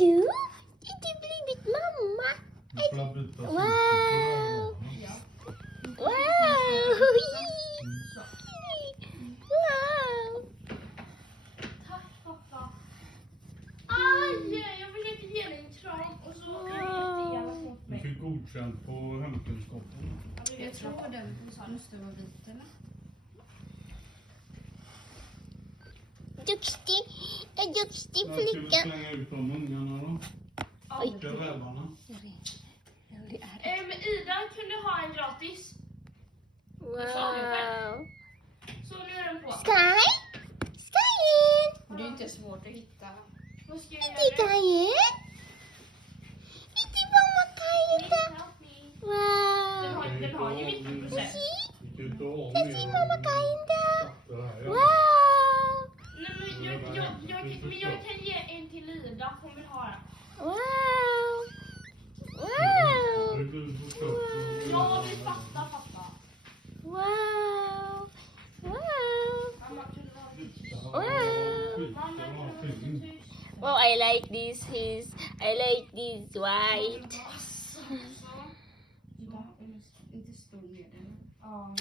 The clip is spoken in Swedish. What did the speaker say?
you? Did you believe it, mamma? Wow! Wow! Wow! Tack pappa. Aj, jag försökte ge dig en kram och så är det jätteelakt mot Du mig. fick godkänt på hemkunskapen. Jag tror den måste vara vit eller? Duktig! En duktig Jag skulle flicka! slänga ut de ungarna då. Oj. Ska rävarna. Ida kunde ha en gratis. Wow! Så nu är den på. Sky? Skyen! Det är inte svårt att hitta. Vad ska jag Inte göra? Kajen? Inte mamma Kajen då? Help me. Wow! Den har ju 90%. Vilket av Där ser mamma Kajen då! Det här, ja. Wow! Nej, men jag kan ge en till Ida. Hon vill ha den. Wow! Wow! Du får köpa. Ja, vi fattar pappa. Wow! Wow! Mamma kunde ha det. Wow! Mamma kunde ha det. Wow, I like this. I like this white. Så. Inte stor med den. Ja.